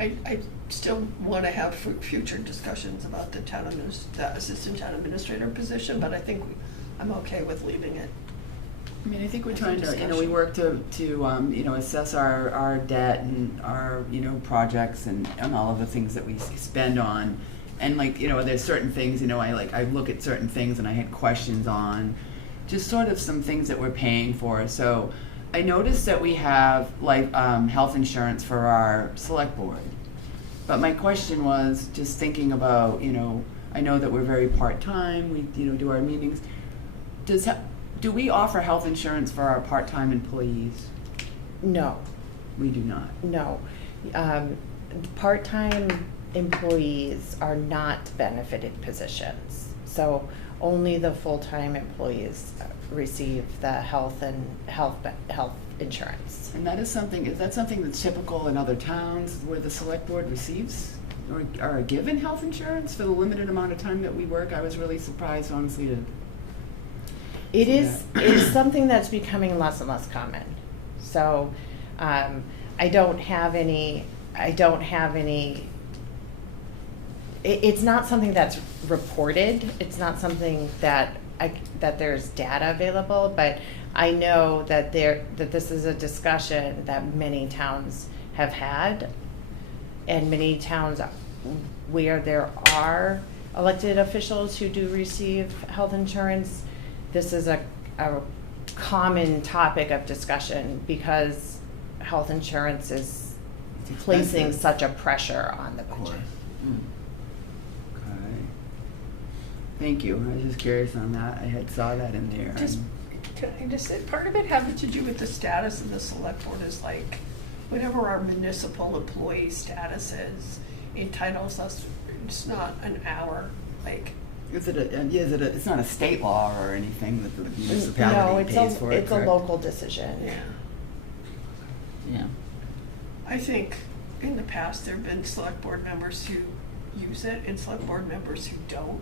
I still want to have future discussions about the the assistant town administrator position, but I think I'm okay with leaving it. I mean, I think we're As a trying to, discussion. we work to assess our debt and our, projects and all of the things that we spend on. And there's certain things, I look at certain things and I had questions on just sort of some things that we're paying for. So I noticed that we have health insurance for our select board. But my question was just thinking about, I know that we're very part-time, we, do our meetings. Do we offer health insurance for our part-time employees? No, We do not. no. Part-time employees are not benefited positions. So only the full-time employees receive the health insurance. And is that something that's typical in other towns where the select board receives or are given health insurance for the limited amount of time that we work? I was really surprised, honestly, It is something that's becoming less and less common. So I don't have any, it's not something that's reported. It's not something that there's data available, but I know that this is a discussion that many towns have had, and many towns where there are elected officials who do receive health insurance. This is a common topic of discussion because health insurance is placing such a pressure on the budget. Okay. Thank you. I was just curious on that. I saw that in there. Can I just say, part of it having to do with the status of the select board is whatever our municipal employee status is, entitles us, it's not an hour, it's not a state law or anything that the municipality pays for it, it's a local decision. Yeah. Yeah. I think in the past, there have been select board members who use it and select board members who don't.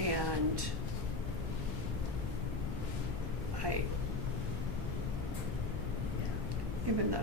And given the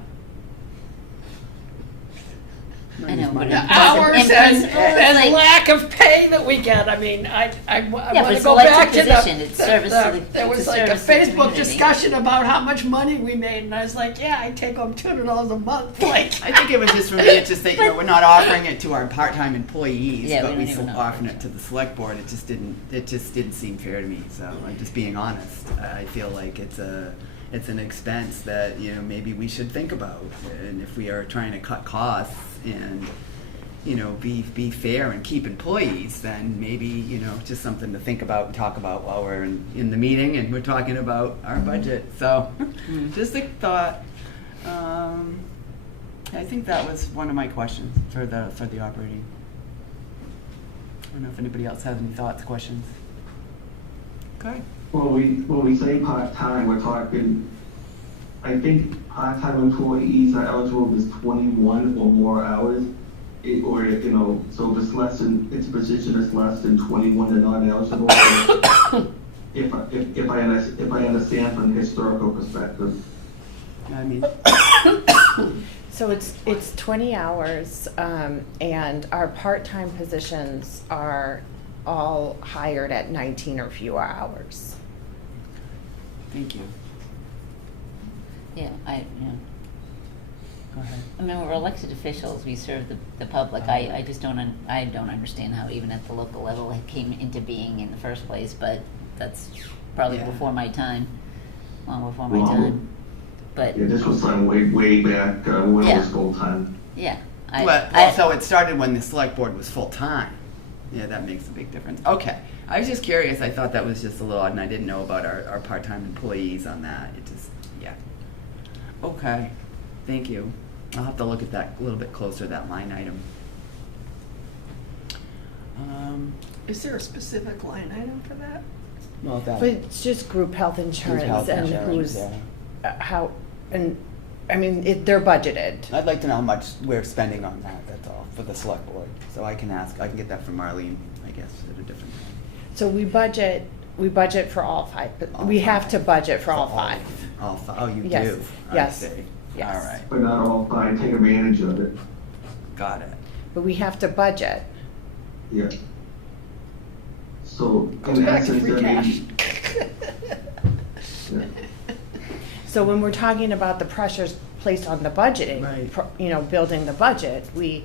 I know, but the in hours and principle, it's like- lack of pay that we get, I mean, I Yeah, want but to it's go elected back to position. It's service to the- there it's was a a service to the Facebook community. discussion about how much money we made, and I was like, yeah, I take home $200 a month, I think it was just for me, it's just that, we're not offering it to our part-time employees, Yeah, we but don't we even still offer offering it. it to the select board. It just didn't seem fair to me, so I'm just being honest. I feel like it's an expense that, maybe we should think about. And if we are trying to cut costs and, be fair and keep employees, then maybe, just something to think about and talk about while we're in the meeting and we're talking about our budget. So, just a thought. I think that was one of my questions for the operating. I don't know if anybody else has any thoughts, questions. Okay. When we say part-time, we're talking, I think part-time employees are eligible if it's 21 or more hours. So if it's it's a position that's less than 21, they're not eligible. if I understand from the historical perspective. I mean, So it's 20 hours, and our part-time positions are all hired at 19 or fewer hours. thank you. Yeah, Go ahead. I mean, we're elected officials, we serve the public. I just don't understand how even at the local level it came into being in the first place, but that's probably Yeah. before my time, long before my time. But, Yeah, this was done way back when it was full-time. yeah. So it started when the select board was full-time. Yeah, that makes a big difference. Okay, I was just curious, I thought that was just a little odd, and I didn't know about our part-time employees on that. It just, yeah. Okay, thank you. I'll have to look at that a little bit closer, that line item. Is there a specific line item for that? Well, that. But it's just group health insurance health and insurance, who's, yeah. how, and, I mean, they're budgeted. I'd like to know how much we're spending on that, that's all, for the select board. So I can get that from Marlene, I guess, at a different time. So we budget for all five, but All we have five. to budget for all five. All five, oh, you Yes. do? Yes. I see. Yes. All right, But not all fine, take advantage of it. got it. but we have to budget. Yeah. So Goes in back to essence, free that cash. means, yeah. So when we're talking about the pressures placed on the budgeting, Right. you know, building the budget, we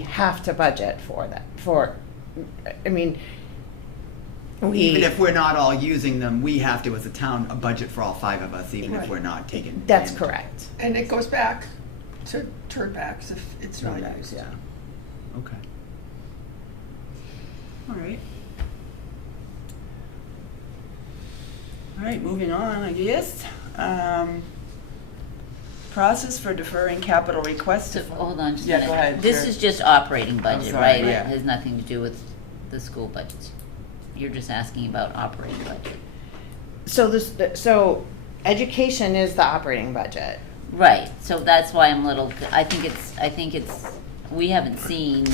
have to budget for that, I mean, Even if we're not all using them, we have to, as a town, a budget for all 5 of us, even if Right. we're not taking. That's advantage. correct. And it goes back to turnbacks if it's not Turnbacks, used. yeah. Okay. All right. All right, moving on, I guess. Process for deferring capital requests. So, hold on just a Yeah, minute. go ahead, This sure. is just operating budget, sorry, right? yeah. It has nothing to do with the school budgets. You're just asking about operating budget. So education is the operating budget. Right, so that's why I'm little, I think it's, we haven't seen,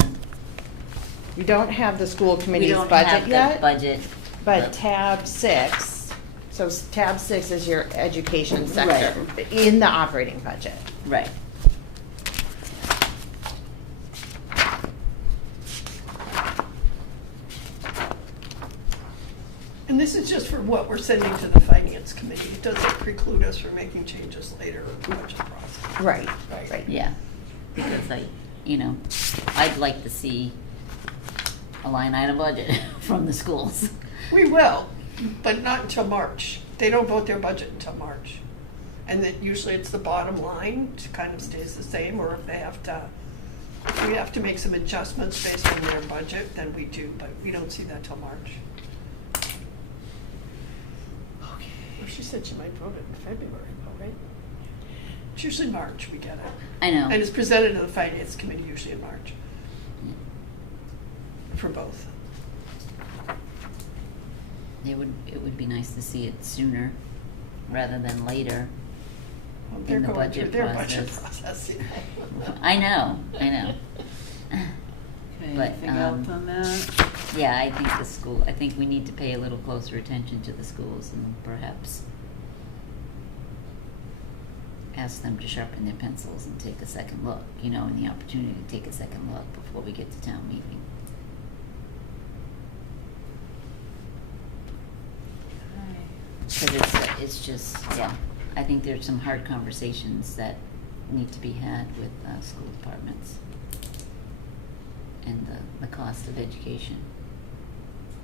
You don't have the school we committee's don't budget have the yet, budget. but tab 6, so tab 6 is your education sector in the operating budget. Right. And this is just for what we're sending to the finance committee. It doesn't preclude us from making changes later in the budget process. Right, Right. right. Yeah, because I'd like to see a line item budget from the schools. We will, but not until March. They don't vote their budget until March. And then usually it's the bottom line, it kind of stays the same, or if we have to make some adjustments based on their budget, then we do, but we don't see that till March. Okay. Well, she said she might vote it in February, though, right? It's usually March we get it. I know. And it's presented to the finance committee usually in March. For both. It would be nice to see it sooner rather than later. Well, they're In the going through budget their budget process. process. I know. Okay, But, anything else on that? Yeah, I think we need to pay a little closer attention to the schools and perhaps ask them to sharpen their pencils and take a second look, and the opportunity to take a second look before we get to town meeting. Because it's just, yeah, I think there's some hard conversations that need to be had with school departments and the cost of education.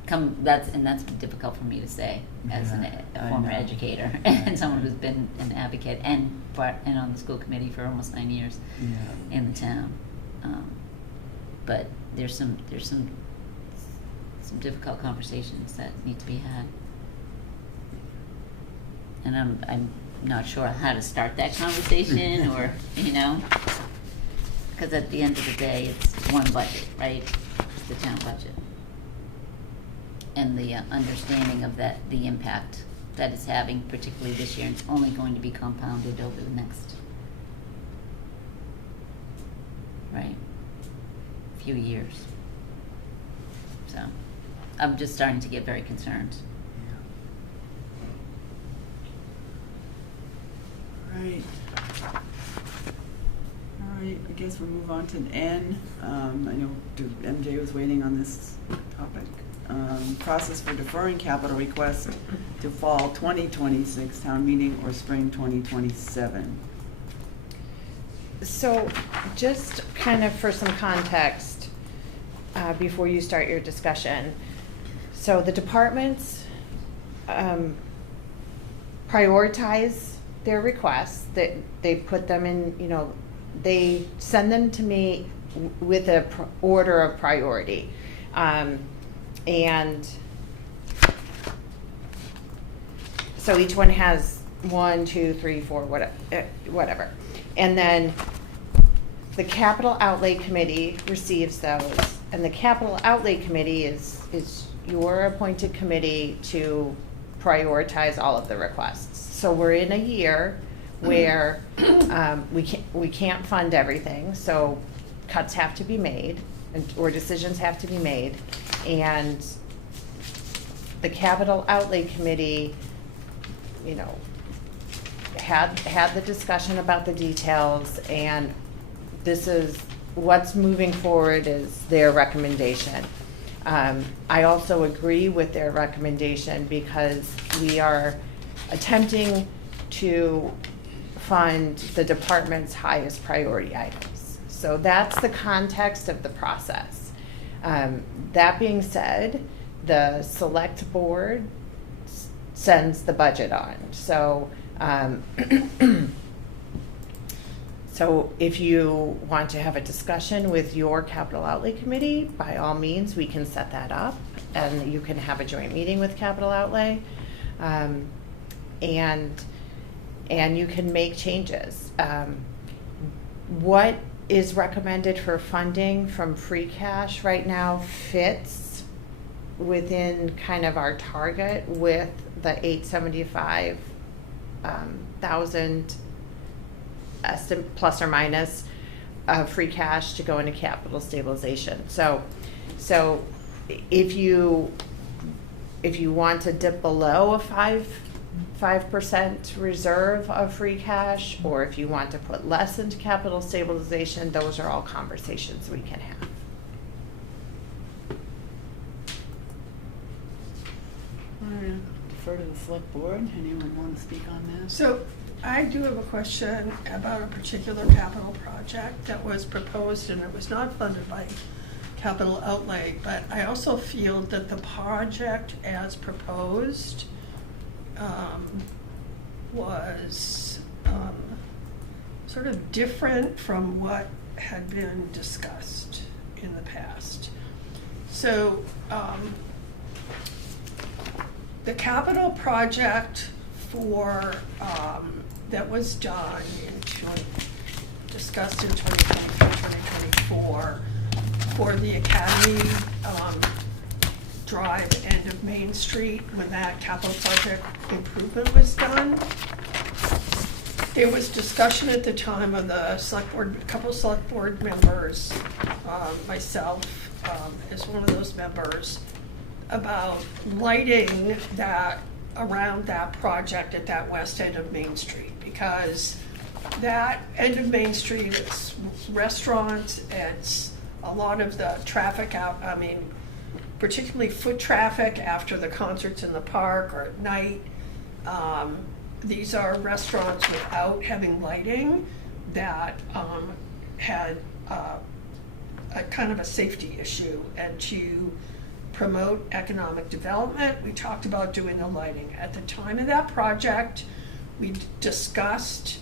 That's difficult for me to say as Yeah, a I former know. educator and someone who's been an advocate and on the school committee for almost 9 years Yeah. in the town. But there's some difficult conversations that need to be had. And I'm not sure how to start that conversation or, because at the end of the day, it's one budget, right? It's the town budget. And the understanding of the impact that it's having, particularly this year, and it's only going to be compounded over the next, few years. So, I'm just starting to get very concerned. Right. All right, I guess we'll move on to N. I know MJ was waiting on this topic. Process for deferring capital requests to fall 2026 town meeting or spring 2027. So just kind of for some context, before you start your discussion. So the departments prioritize their requests, that they put them in, they send them to me with a order of priority. And so each one has 1, 2, 3, 4, whatever. And then the capital outlay committee receives those, and the capital outlay committee is your appointed committee to prioritize all of the requests. So we're in a year where we can't fund everything, so cuts have to be made, or decisions have to be made, and the capital outlay committee, had the discussion about the details, and this is what's moving forward is their recommendation. I also agree with their recommendation because we are attempting to fund the department's highest priority items. So that's the context of the process. That being said, the select board sends the budget on. So, so if you want to have a discussion with your capital outlay committee, by all means, we can set that up and you can have a joint meeting with capital outlay. And you can make changes. What is recommended for funding from free cash right now fits within kind of our target with the 875,000 estimate plus or minus free cash to go into capital stabilization. So if you want to dip below a 5% reserve of free cash, or if you want to put less into capital stabilization, those are all conversations we can have. I'm gonna defer to the select board. Anyone want to speak on this? So I do have a question about a particular capital project that was proposed and it was not funded by capital outlay, but I also feel that the project as proposed was sort of different from what had been discussed in the past. So the capital project for that was done discussed in 2023-2024 for the Academy Drive end of Main Street, when that capital project improvement was done. There was discussion at the time of the select board, a couple of select board members, myself as one of those members, about lighting that around that project at that west end of Main Street, because that end of Main Street, it's restaurants, it's a lot of the traffic out, I mean, particularly foot traffic after the concerts in the park or at night. These are restaurants without having lighting that had a kind of a safety issue. And to promote economic development, we talked about doing the lighting. At the time of that project, we discussed,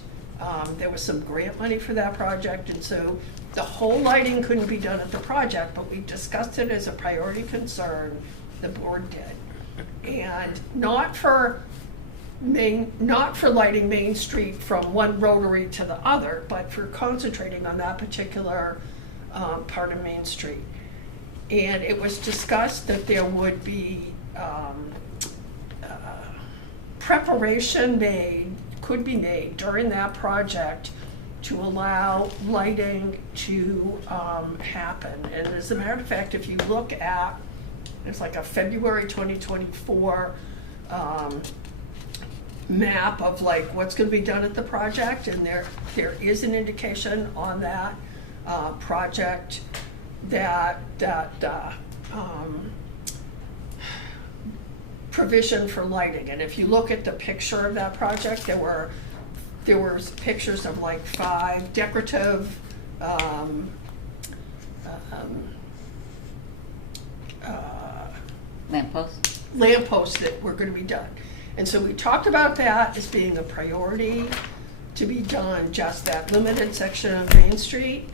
there was some grant money for that project, and so the whole lighting couldn't be done at the project, but we discussed it as a priority concern, the board did. And not for lighting Main Street from one rotary to the other, but for concentrating on that particular part of Main Street. And it was discussed that there would be preparation could be made during that project to allow lighting to happen. And as a matter of fact, if you look at, it's like a February 2024 map of like what's going to be done at the project, and there is an indication on that project that provision for lighting. And if you look at the picture of that project, there were pictures of like 5 decorative lampposts that were going to be done. And so we talked about that as being a priority to be done, just that limited section of Main Street.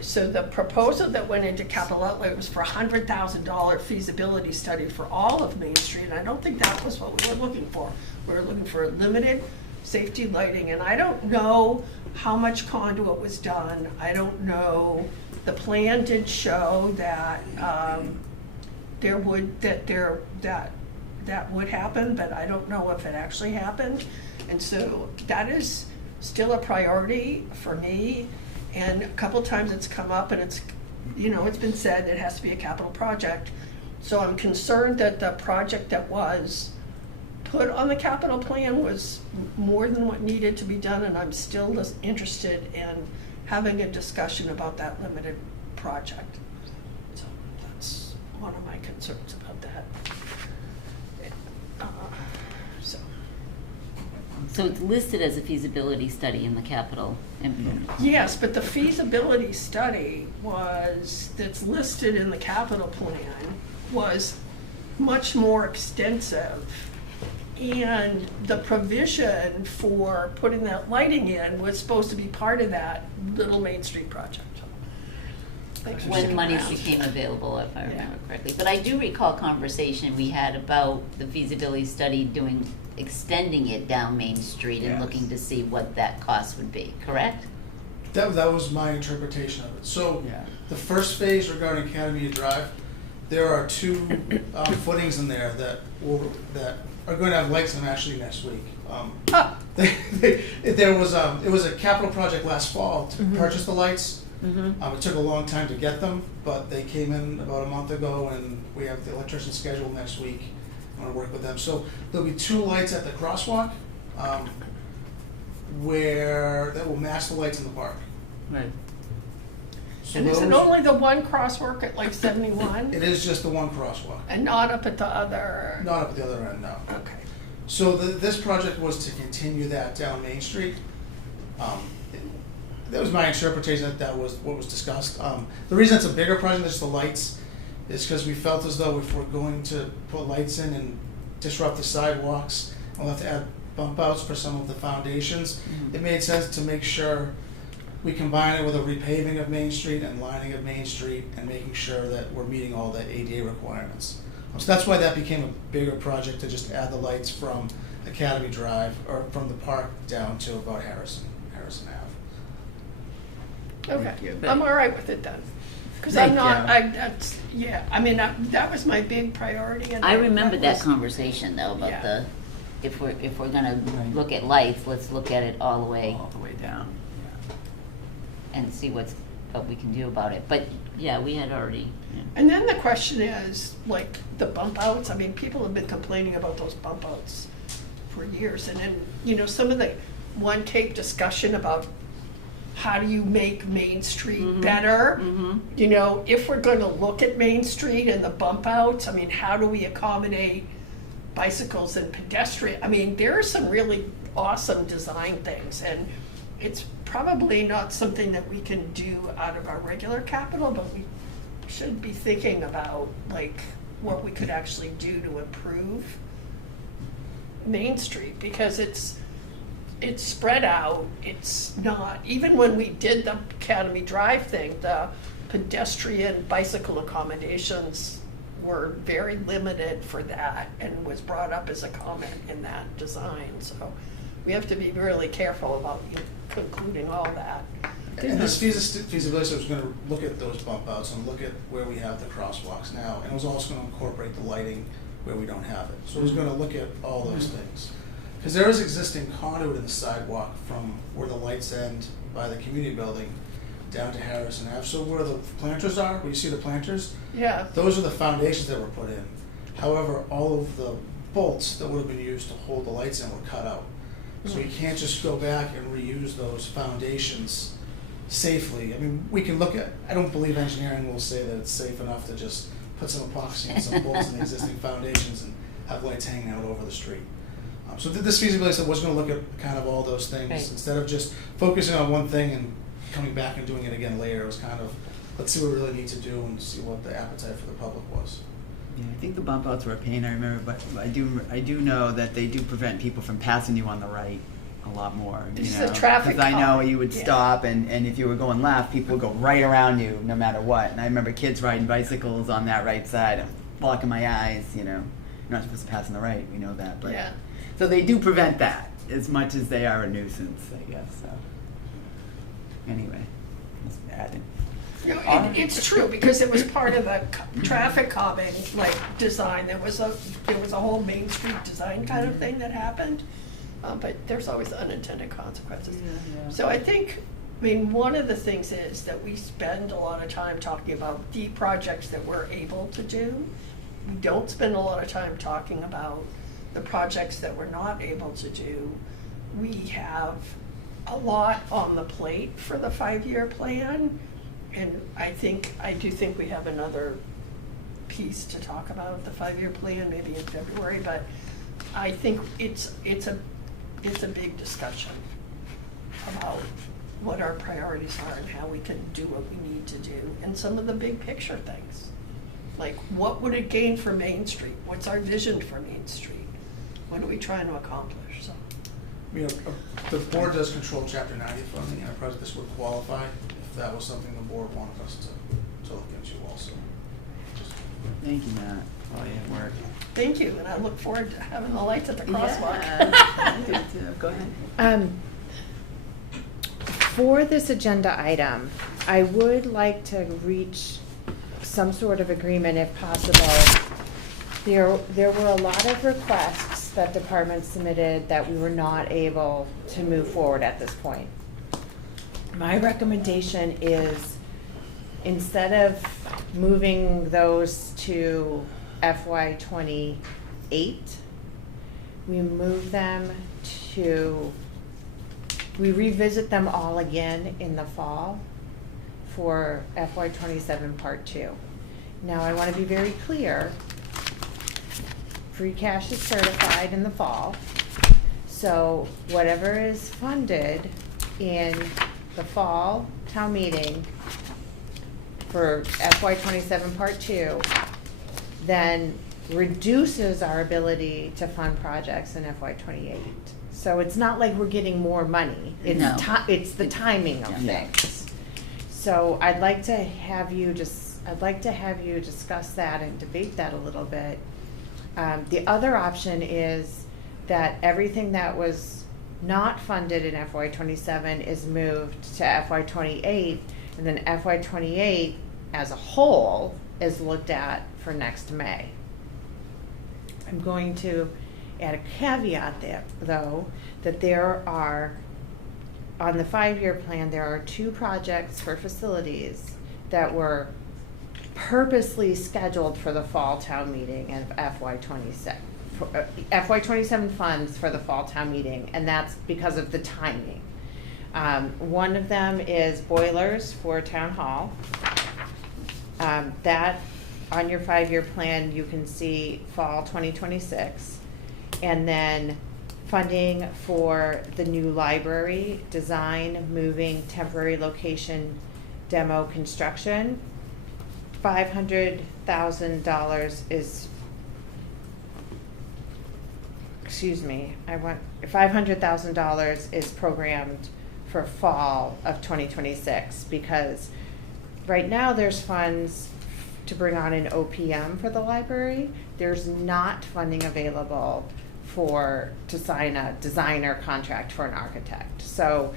So the proposal that went into capital outlay was for $100,000 feasibility study for all of Main Street, and I don't think that was what we were looking for. We were looking for limited safety lighting, and I don't know how much conduit was done. I don't know. The plan did show that that would happen, but I don't know if it actually happened. And so that is still a priority for me. And a couple times it's come up, and it's been said it has to be a capital project. So I'm concerned that the project that was put on the capital plan was more than what needed to be done, and I'm still interested in having a discussion about that limited project. So that's one of my concerns about that. So, So it's listed as a feasibility study in the capital improvement. yes, but the feasibility study that's listed in the capital plan was much more extensive. And the provision for putting that lighting in was supposed to be part of that little Main Street project. Thanks for When sticking monies around. became available, if I Yeah. remember correctly. But I do recall conversation we had about the feasibility study extending it down Main Street and Yes. looking to see what that cost would be, correct? That was my interpretation of it. So, Yeah. the first phase regarding Academy Drive, there are two footings in there that are going to have lights in them actually next week. It was a capital project last fall to purchase the lights. It took a long time to get them, but they came in about a month ago, and we have the electrician scheduled next week. I'm going to work with them. So there'll be two lights at the crosswalk that will match the lights in the park. Right. So And is it those- only the one crosswalk at like 71 It is just the one crosswalk, and not up at the other? not up at the other end, no. Okay. So this project was to continue that down Main Street. That was my interpretation that was what was discussed. The reason it's a bigger project than just the lights is because we felt as though if we're going to put lights in and disrupt the sidewalks, we'll have to add bump outs for some of the foundations. It made sense to make sure we combine it with a repaving of Main Street and lining of Main Street and making sure that we're meeting all the ADA requirements. So that's why that became a bigger project, to just add the lights from Academy Drive, or from the park down to about Harrison Ave. Okay, Thank you. I'm all right with it then. Because Thank I'm not, you. I mean, that was my big priority. And I remember that was- conversation though, about Yeah. if we're gonna Right. look at lights, let's look at it all the way All the way down. and see what we can do about it. But yeah, we had already, yeah. And then the question is, like, the bump outs, I mean, people have been complaining about those bump outs for years. And then, some of the one-tape discussion about how do you make Main Street better? If we're gonna look at Main Street and the bump outs, I mean, how do we accommodate bicycles and pedestrian? I mean, there are some really awesome design things, and it's probably not something that we can do out of our regular capital, but we should be thinking about, like, what we could actually do to improve Main Street, because it's spread out. It's not, even when we did the Academy Drive thing, the pedestrian bicycle accommodations were very limited for that, and was brought up as a comment in that design. So we have to be really careful about concluding all that. And this feasibility study was going to look at those bump outs and look at where we have the crosswalks now, and it was also going to incorporate the lighting where we don't have it. So it was going to look at all those things. Because there is existing conduit in the sidewalk from where the lights end by the community building down to Harrison Ave. So where the planters are, where you see the planters, Yeah, those are the foundations that were put in. However, all of the bolts that would have been used to hold the lights in were cut out. So you can't just go back and reuse those foundations safely. I mean, we can look at, I don't believe engineering will say that it's safe enough to just put some epoxy and some bolts in the existing foundations and have lights hanging out over the street. So this feasibility study was going to look at kind of all those things. Right. Instead of just focusing on one thing and coming back and doing it again later. It was kind of, let's see what we really need to do and see what the appetite for the public was. Yeah, I think the bump outs were a pain, I remember, but I do know that they do prevent people from passing you on the right a lot more, you This is know. a traffic Because I know cop. you would Yeah. stop, and if you were going left, people would go right around you, no matter what. And I remember kids riding bicycles on that right side, blocking my eyes, you know. You're not supposed to pass on the right, we know that, but. Yeah. So they do prevent that, as much as they are a nuisance, I guess, so. Anyway, just adding. It's true, because it was part of the traffic calming, like, design. There was a whole Main Street design kind of thing that happened, but there's always unintended consequences. Yeah. So I think, one of the things is that we spend a lot of time talking about the projects that we're able to do. We don't spend a lot of time talking about the projects that we're not able to do. We have a lot on the plate for the 5-year plan. And I do think we have another piece to talk about, the 5-year plan, maybe in February, but I think it's a big discussion about what our priorities are and how we can do what we need to do, and some of the big picture things. Like, what would it gain for Main Street? What's our vision for Main Street? What are we trying to accomplish? So, You know, the board does control Chapter 90 funding, and I probably this would qualify if that was something the board wanted us to look into also. Thank you, Matt, for all your work. thank you, and I look forward to having the lights at the crosswalk. Yeah, I do too. Go ahead. For this agenda item, I would like to reach some sort of agreement if possible. There were a lot of requests that departments submitted that we were not able to move forward at this point. My recommendation is, instead of moving those to FY '28, we move them to, we revisit them all again in the fall for FY '27 Part 2. Now, I want to be very clear, free cash is certified in the fall, so whatever is funded in the fall town meeting for FY '27 Part 2 then reduces our ability to fund projects in FY '28. So it's not like we're getting more money. It's No. it's the timing of Yeah. things. So I'd like to have you discuss that and debate that a little bit. The other option is that everything that was not funded in FY '27 is moved to FY '28, and then FY '28 as a whole is looked at for next May. I'm going to add a caveat there, though, that there are, on the 5-year plan, there are 2 projects for facilities that were purposely scheduled for the fall town meeting and FY '27. FY '27 funds for the fall town meeting, and that's because of the timing. One of them is boilers for town hall. That, on your 5-year plan, you can see fall 2026. And then funding for the new library, design, moving, temporary location, demo, construction. $500,000 is, $500,000 is programmed for fall of 2026, because right now there's funds to bring on an OPM for the library. There's not funding available to sign a designer contract for an architect. So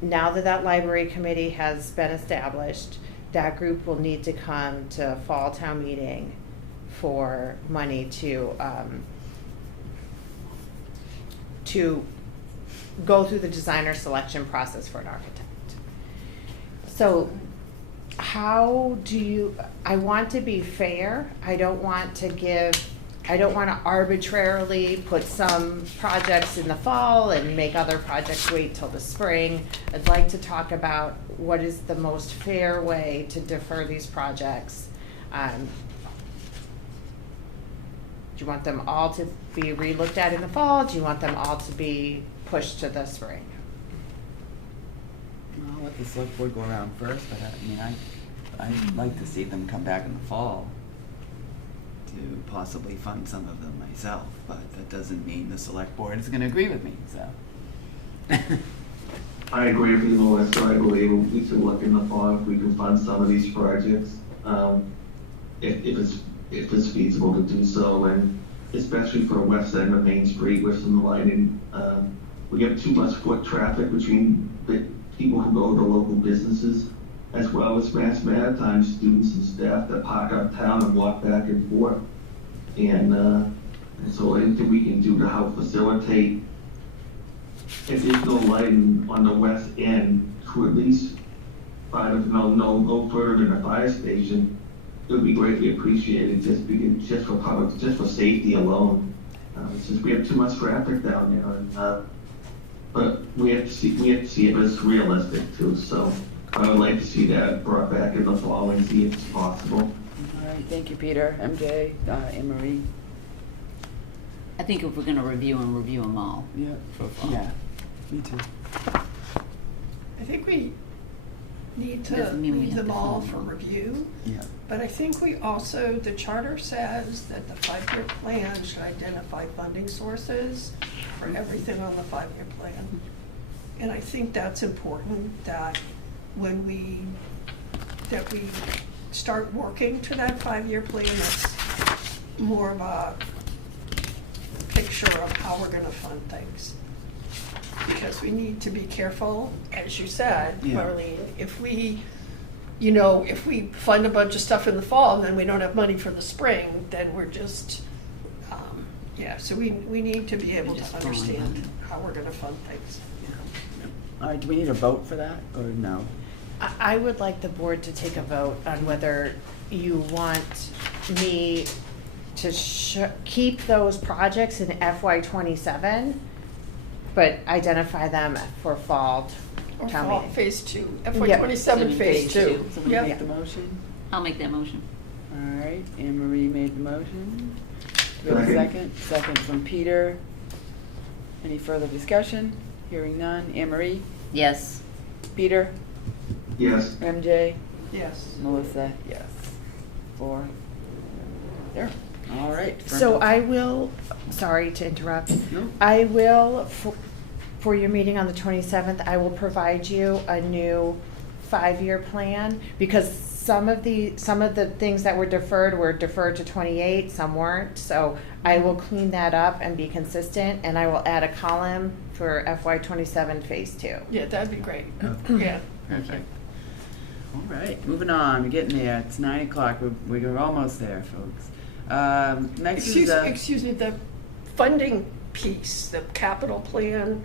now that library committee has been established, that group will need to come to fall town meeting for money to go through the designer selection process for an architect. So I want to be fair. I don't want to arbitrarily put some projects in the fall and make other projects wait till the spring. I'd like to talk about what is the most fair way to defer these projects. Do you want them all to be re-looked at in the fall? Do you want them all to be pushed to the spring? I'll let the select board go around first, but I'd like to see them come back in the fall to possibly fund some of them myself, but that doesn't mean the select board is gonna agree with me, so. I agree with you, Lois, so I believe we should look in the fall if we can fund some of these projects, if it's feasible to do so, and especially for west end of Main Street with some lighting. We get too much foot traffic between the people who go to local businesses, as well as Mass Maritime students and staff that park uptown and walk back and forth. And so anything we can do to help facilitate additional lighting on the west end to at least no further than a fire station, it would be greatly appreciated, just for safety alone. It's just we have too much traffic down there, and but we have to see if it's realistic too, so I would like to see that brought back in the fall and see if it's possible. All right, thank you, Peter. MJ, Anne Marie? I think if we're gonna review them all. Yeah. For fall. Yeah, me too. I think we need to Doesn't mean we leave have them to all follow for them. review, Yeah. but I think we also, the charter says that the 5-year plan should identify funding sources for everything on the 5-year plan. And I think that's important, that when we start working to that 5-year plan, that's more of a picture of how we're gonna fund things. Because we need to be careful, as you said, Yeah. Marlene, if we fund a bunch of stuff in the fall and then we don't have money for the spring, then we're just, so we need to be able Just to fund. understand how we're gonna fund things. All right, do we need a vote for that, or no? I would like the board to take a vote on whether you want me to keep those projects in FY '27, but identify them for fall Or town fall, meeting. phase 2, FY Yep. '27, phase 2. Somebody Yep. make the motion? I'll make that motion. All right, Anne Marie made the motion. Do we have a second? Second from Peter. Any further discussion? Hearing none. Anne Marie? Yes. Peter? Yes, MJ? Yes. Melissa? Yes. 4. There. All right. So I will, sorry to interrupt, No. I will, for your meeting on the 27th, I will provide you a new 5-year plan, because some of the things that were deferred to 28, some weren't, so I will clean that up and be consistent, and I will add a column for FY '27 phase 2. Yeah, that'd be great. Okay. Yeah. Perfect. All right, moving on, we're getting there. It's 9 o'clock. We're almost there, folks. Next is, Excuse me, the funding piece, the capital plan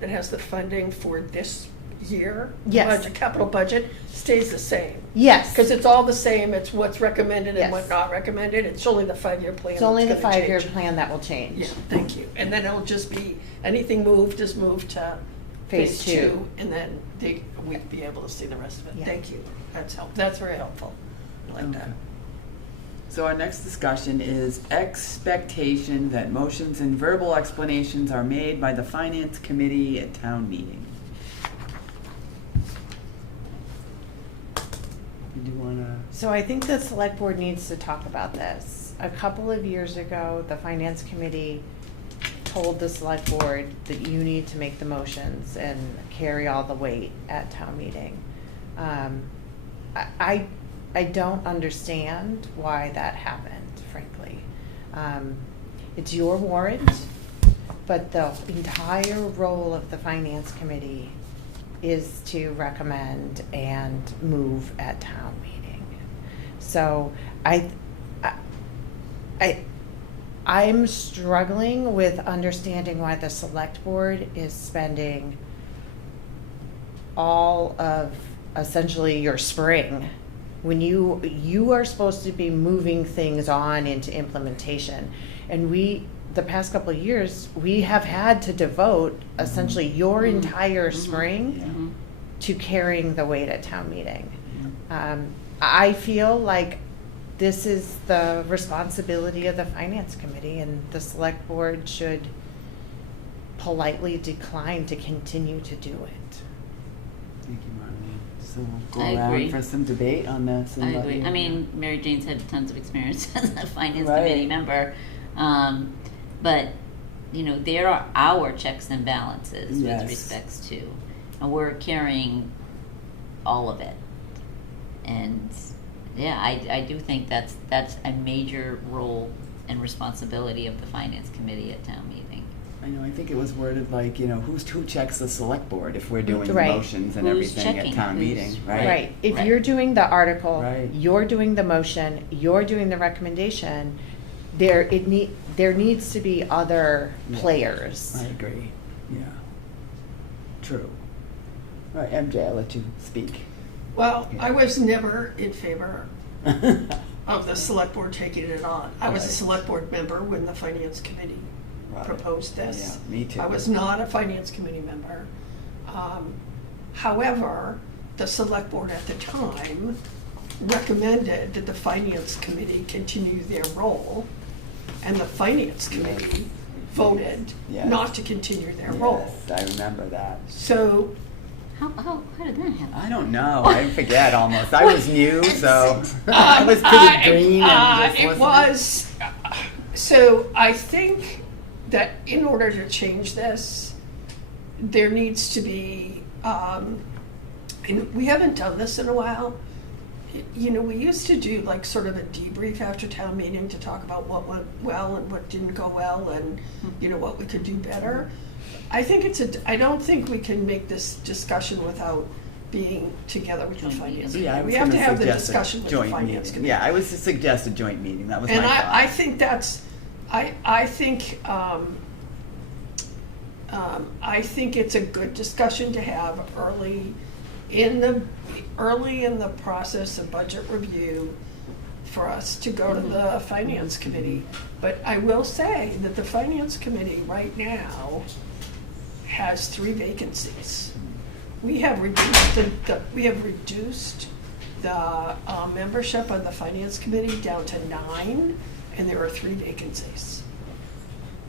that has the funding for this year? Yes. Capital budget stays the same. Yes. Because it's all the same, it's what's recommended and what's Yes. not recommended, it's only the 5-year plan It's only the that's gonna 5-year change. plan that will change. Yeah, thank you. And then it'll just be, anything moved is moved to Phase phase 2, two. and then we'd be able to see the rest of it. Yeah. Thank you, that's very helpful. I like that. Okay. So our next discussion is expectation that motions and verbal explanations are made by the Finance Committee at town meeting. Do you wanna? So I think the select board needs to talk about this. A couple of years ago, the finance committee told the select board that you need to make the motions and carry all the weight at town meeting. I don't understand why that happened, frankly. It's your warrant, but the entire role of the finance committee is to recommend and move at town meeting. So I'm struggling with understanding why the select board is spending all of essentially your spring when you are supposed to be moving things on into implementation. And the past couple of years, we have had to devote essentially your entire spring Yeah. to carrying the weight at town meeting. I feel like this is the responsibility of the finance committee, and the select board should politely decline to continue to do it. Thank you, Marlene. So we'll I go around agree. for some debate on this. And I let agree. you- I mean, Mary Jane's had tons of experience as a finance Right. committee member. But, there are our checks and balances Yes. with respects to, and we're carrying all of it. And, yeah, I do think that's a major role and responsibility of the finance committee at town meeting. I know, I think it was worded like, who checks the select board if we're doing the Right. motions and Who's everything at checking? town Who's- meeting, right? Right, if Right. you're doing the article, Right. you're doing the motion, you're doing the recommendation, there needs to be other Yeah. players. I agree, yeah. True. All right, MJ, I'll let you speak. Well, Yeah. I was never in favor of the select board taking it on. I was a Right. select board member when the finance committee proposed this. Yeah, me too. I was not a finance committee member. However, the select board at the time recommended that the finance committee continue their role, and the finance committee voted Yes. not to continue their role. Yes, I remember that. So, How did that happen? I don't know. I forget almost. I was new, so I was pretty green and just it listening. was, so I think that in order to change this, there needs to be, and we haven't done this in a while. You know, we used to do like sort of a debrief after town meeting to talk about what went well and what didn't go well and, you know, what we could do better. I think I don't think we can make this discussion without being together with the Joint finance meeting. committee. Yeah, I was We have to gonna have the suggest a discussion with the joint finance meeting. committee. Yeah, I was to suggest a joint meeting. That was And my thought. I think that's, I think it's a good discussion to have early in the process of budget review for us to go to the finance committee. But I will say that the finance committee right now has 3 vacancies. We have reduced the membership of the finance committee down to 9, and there are 3 vacancies.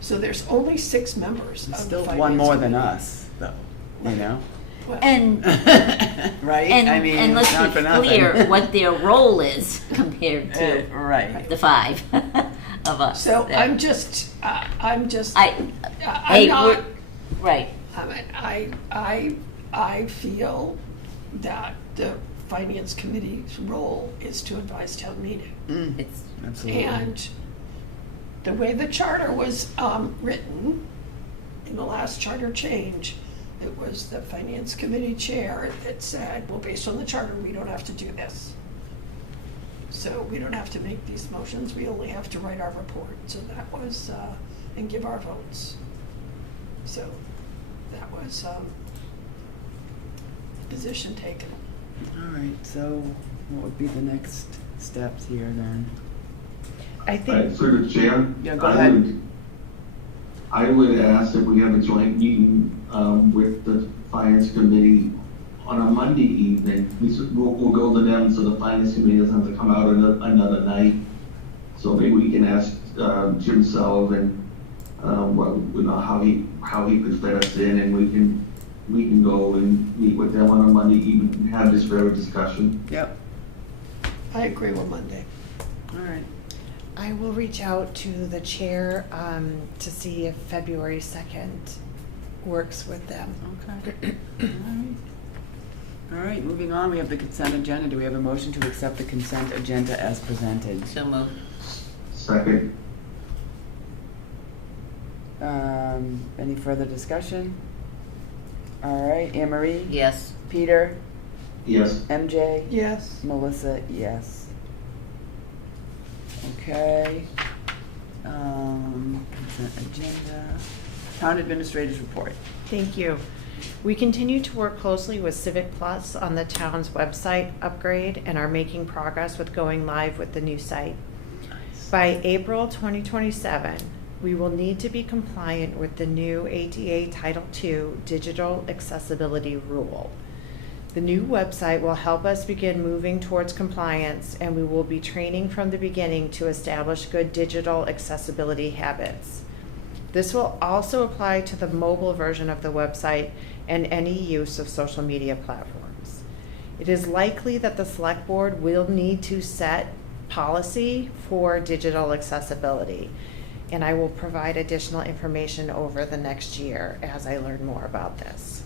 So there's only 6 members of the Still finance one more than committee. us, though. You know, Well, And right? and I mean, and let's not be for nothing. clear what their role is compared to Right. the 5 of us. So that- I'm just, I'm hey, not, we're- right. I mean, I feel that the finance committee's role is to advise town meeting. Mm, It's absolutely. And the way the charter was written, in the last charter change, it was the finance committee chair that said, well, based on the charter, we don't have to do this. So we don't have to make these motions, we only have to write our report. So that was, and give our votes. So that was the position taken. All right. So, what would be the next steps here then? I think, Through the chair. Yeah, go ahead. I would ask if we have a joint meeting with the finance committee on a Monday evening. We'll go to them so the finance committee doesn't have to come out another night. So maybe we can ask Jim Sullivan how he could fit us in, and we can go and meet with them on a Monday evening and have this very discussion. Yep. I agree with Monday. All right. I will reach out to the chair to see if February 2nd works with them. Okay. All right. All right. Moving on, we have the consent agenda. Do we have a motion to accept the consent agenda as presented? so moved. Second. Any further discussion? All right. Anne Marie. Yes. Peter. Yes. MJ. Yes. Melissa, yes. Okay. Consent agenda. Town administrators report. Thank you. We continue to work closely with Civic Plus on the town's website upgrade and are making progress with going live with the new site. By April 2027, we will need to be compliant with the new ADA Title II Digital Accessibility Rule. The new website will help us begin moving towards compliance, and we will be training from the beginning to establish good digital accessibility habits. This will also apply to the mobile version of the website and any use of social media platforms. It is likely that the select board will need to set policy for digital accessibility, and I will provide additional information over the next year as I learn more about this.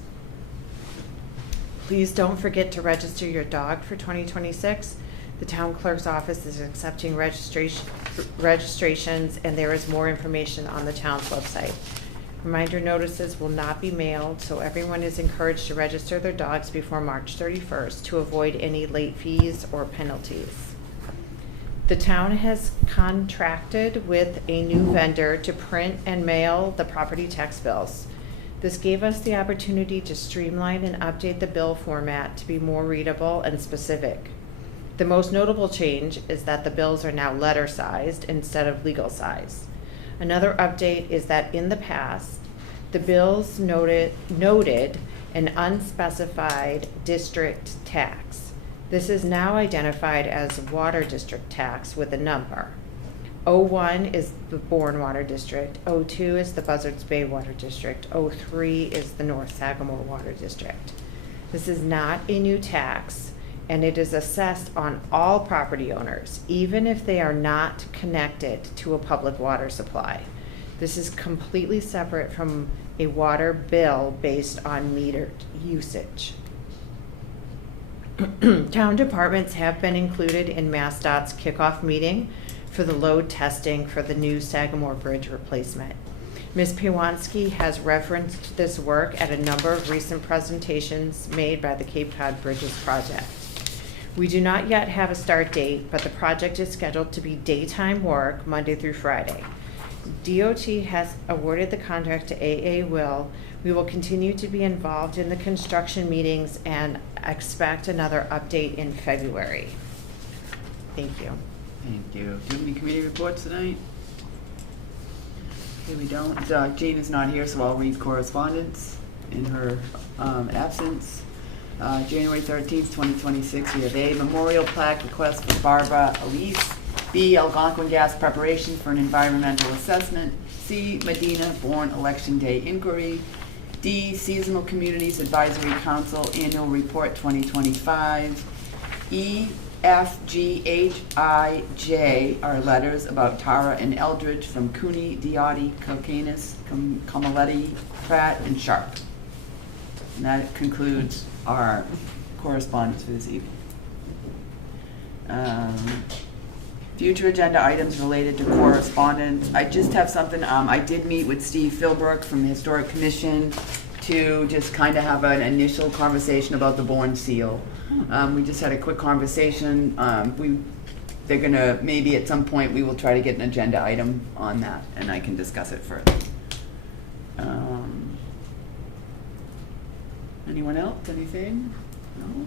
Please don't forget to register your dog for 2026. The town clerk's office is accepting registrations, and there is more information on the town's website. Reminder notices will not be mailed, so everyone is encouraged to register their dogs before March 31st to avoid any late fees or penalties. The town has contracted with a new vendor to print and mail the property tax bills. This gave us the opportunity to streamline and update the bill format to be more readable and specific. The most notable change is that the bills are now letter-sized instead of legal size. Another update is that in the past, the bills noted an unspecified district tax. This is now identified as water district tax with a number. 01 is the Bourne Water District, 02 is the Buzzards Bay Water District, 03 is the North Sagamore Water District. This is not a new tax, and it is assessed on all property owners, even if they are not connected to a public water supply. This is completely separate from a water bill based on metered usage. Town departments have been included in MassDOT's kickoff meeting for the load testing for the new Sagamore Bridge replacement. Ms. Piwanski has referenced this work at a number of recent presentations made by the Cape Cod Bridges Project. We do not yet have a start date, but the project is scheduled to be daytime work Monday through Friday. DOT has awarded the contract to AA Will. We will continue to be involved in the construction meetings and expect another update in February. Thank you. Thank you. Do you have any committee reports tonight? Okay, we don't. Jean is not here, so I'll read correspondence in her absence. January 13th, 2026, we have A, memorial plaque request for Barbara Elise. B, Algonquin gas preparation for an environmental assessment. C, Medina Bourne election day inquiry. D, seasonal communities advisory council annual report 2025. E, F, G, H, I, J are letters about Tara and Eldridge from Cooney, Diotti, Kokanis, Kamaletti, Pratt, and Sharp. And that concludes our correspondence for this evening. Future agenda items related to correspondence. I just have something, I did meet with Steve Philbrook from the Historic Commission to just kind of have an initial conversation about the Bourne seal. We just had a quick conversation. They're gonna, maybe at some point we will try to get an agenda item on that and I can discuss it further. Anyone else, anything? No?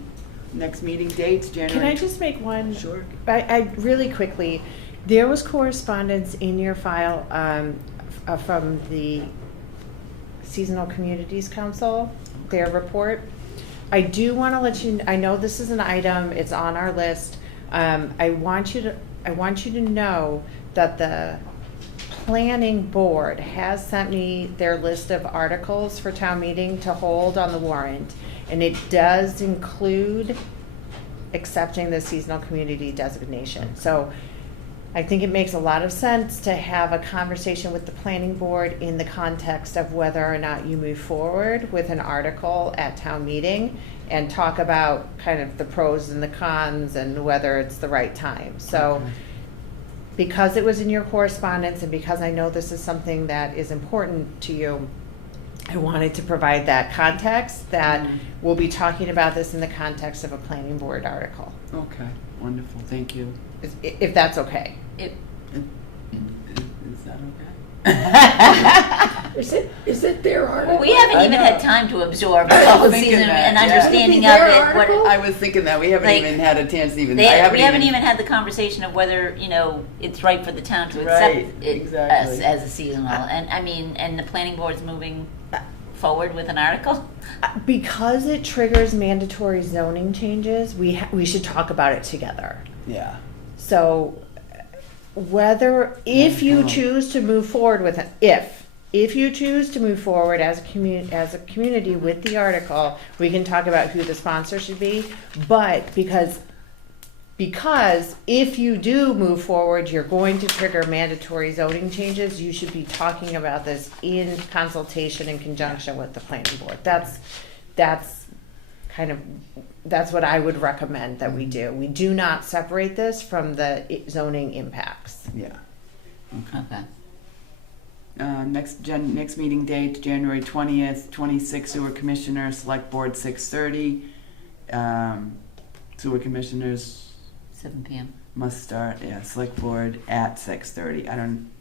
Next meeting dates, January. Can I just make one? Sure. I really quickly, there was correspondence in your file from the Seasonal Communities Council, their report. I do want to let you, I know this is an item, it's on our list. I want you to know that the planning board has sent me their list of articles for town meeting to hold on the warrant. And it does include accepting the seasonal community designation. So I think it makes a lot of sense to have a conversation with the planning board in the context of whether or not you move forward with an article at town meeting and talk about kind of the pros and the cons and whether it's the right time. So Okay. Because it was in your correspondence and because I know this is something that is important to you, I wanted to provide that context that we'll be talking about this in the context of a planning board article, Okay, wonderful, thank you. if that's okay. It- Is that okay? Is it their article? Well, we haven't I even know. had time to absorb I the was whole thinking season that, and yeah. understanding Their of it. article? I was thinking that, we haven't Like, even had a chance to even, We I haven't even had the conversation of whether, it's right for the town to accept Right, it exactly. as a seasonal. And I mean, and the planning board's moving forward with an article? Because it triggers mandatory zoning changes, we should talk about it together. Yeah, So if you choose to move forward with it, if you choose to move forward as a community with the article, we can talk about who the sponsor should be. But because if you do move forward, you're going to trigger mandatory zoning changes, you should be talking about this in consultation in conjunction with the planning board. That's what I would recommend that we do. We do not separate this from the zoning impacts. yeah. Okay. Next meeting date, January 20th, 26 sewer commissioner, select board 6:30. Sewer commissioners 7 p.m. must start, select board at 6:30.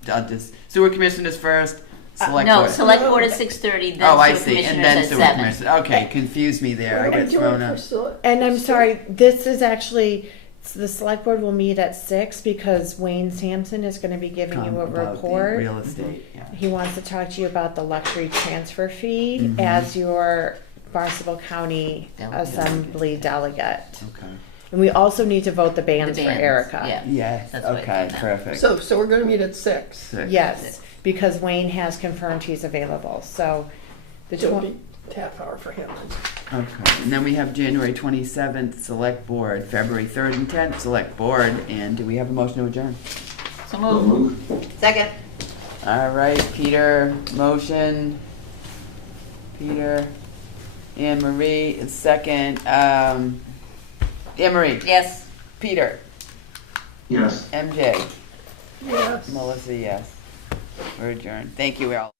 I'll just, sewer commissioners first, select No, board. select board at 6:30, then Oh, I sewer see, and commissioners then at sewer 7. commissioners. Okay, confused me there, I What are we get doing thrown for up. And I'm sorry, this is actually, So the select board will meet at 6 because Wayne Sampson is gonna be giving you a About the report. real estate, yeah. He wants to talk to you about the luxury transfer fee Mhm. as your Barnstable County Delegate. Assembly delegate. Okay. And we also need to vote the bands The for bands, Erica. yeah. Yes, That's what I okay, thought. perfect. So we're gonna meet at 6. Six. Yes, because Wayne has confirmed he's available, so the It'll 20 be half hour for him. Okay, and then we have January 27th, Select Board, February 3rd and 10th, Select Board, and do we have a motion to adjourn? So So move. move. Second. All right, Peter, motion. Peter, Anne Marie, second. Anne Marie. Yes. Peter, Yes. MJ, Yes. Melissa, yes. We're adjourned. Thank you all.